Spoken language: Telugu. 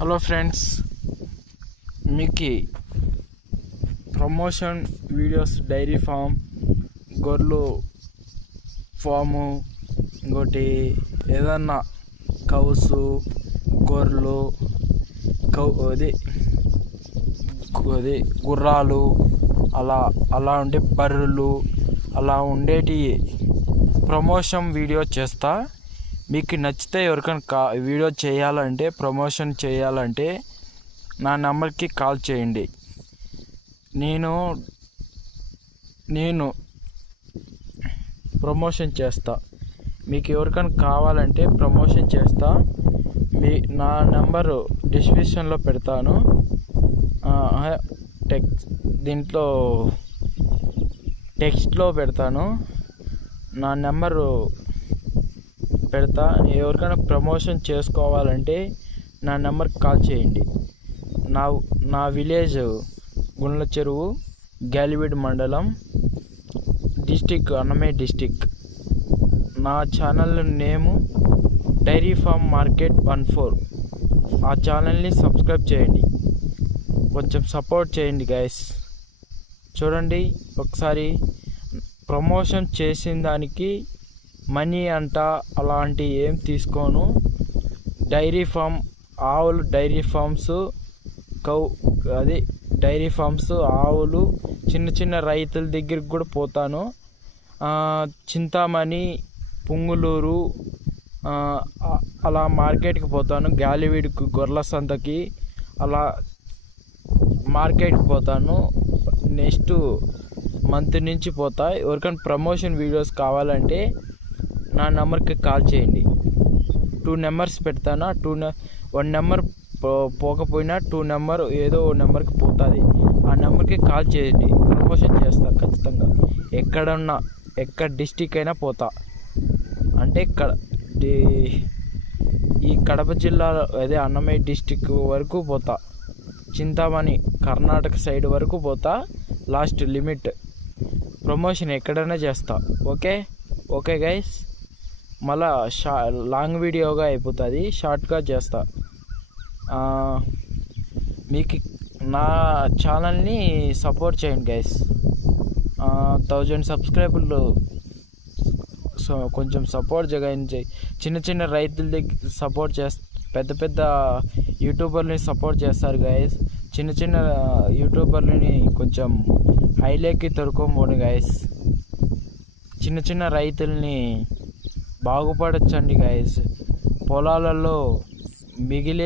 హలో ఫ్రెండ్స్, మీకు ప్రమోషన్ వీడియోస్ డైరీ ఫామ్, గొర్రెలు ఫాము, ఇంకోటి ఏదన్నా కౌసు, గొర్రెలు, అది గుర్రాలు, అలా ఉండే బర్రెలు, అలా ఉండేటి ప్రమోషన్ వీడియో చేస్తా. మీకు నచ్చితే ఎవరికైనా వీడియో చేయాలంటే, ప్రమోషన్ చేయాలంటే నా నెంబర్కి కాల్ చేయండి. నేను ప్రమోషన్ చేస్తా. మీకు ఎవరికైనా కావాలంటే ప్రమోషన్ చేస్తా. నా నెంబరు డిస్క్రిప్షన్లో పెడతాను. టెక్స్ట్లో పెడతాను. నా నెంబరు పెడతా. ఎవరికైనా ప్రమోషన్ చేసుకోవాలంటే నా నెంబర్కి కాల్ చేయండి. నా విలేజ్ గుండ్ల చెరువు, గాలివీడ్ మండలం, డిస్టిక్ అన్నమయ్య డిస్టిక్. నా channel name dairy farm market 14. ఆ ఛానల్ని సబ్స్క్రైబ్ చేయండి. కొంచెం సపోర్ట్ చేయండి గైస్. చూడండి ఒకసారి, ప్రమోషన్ చేసిన దానికి మనీ అంట అలాంటి ఏం తీసుకోను. డైరీ ఫామ్, ఆవులు డైరీ ఫామ్స్, డైరీ ఫామ్స్, ఆవులు, చిన్న రైతుల దగ్గరికి కూడా పోతాను. చింతామణి, పుంగులూరు, అలా మార్కెట్కి పోతాను. గాలివీడ్కి, గొర్రెల సంతకి, అలా మార్కెట్కి పోతాను. నెక్స్ట్ మంత్ నుంచి పోతా. ఎవరికైనా ప్రమోషన్ వీడియోస్ కావాలంటే నా నెంబర్కి కాల్ చేయండి. 2 నెంబర్స్ పెడతాను. 1 నెంబర్ పోకపోయినా 2 నెంబర్ ఏదో నెంబర్కి పోతుంది. ఆ నెంబర్కి కాల్ చేయండి. ప్రమోషన్ చేస్తా ఖచ్చితంగా. ఎక్కడ డిస్టిక్ అయినా పోతా. అంటే ఈ కడప జిల్లాలో అన్నమయ్య డిస్టిక్ వరకు పోతా. చింతామణి కర్ణాటక సైడ్ వరకు పోతా. లాస్ట్ లిమిట్ ప్రమోషన్ ఎక్కడైనా చేస్తా. Okay guys. మళ్ళా లాంగ్ వీడియోగా అయిపోతుంది, షార్ట్గా చేస్తా. మీకు నా ఛానల్ని సపోర్ట్ చేయండి గైస్. 1000 సబ్స్క్రైబర్లు, సో కొంచెం సపోర్ట్ చేయండి. చిన్న రైతుల దగ్గర సపోర్ట్ పెద్ద యూట్యూబర్ని సపోర్ట్ చేస్తారు గైస్. చిన్న యూట్యూబర్లని కొంచెం హైలైట్కి తరుకోమోని గైస్. చిన్న రైతుల్ని బాగుపడచ్చండి గైస్. పొలాలలో మిగిలే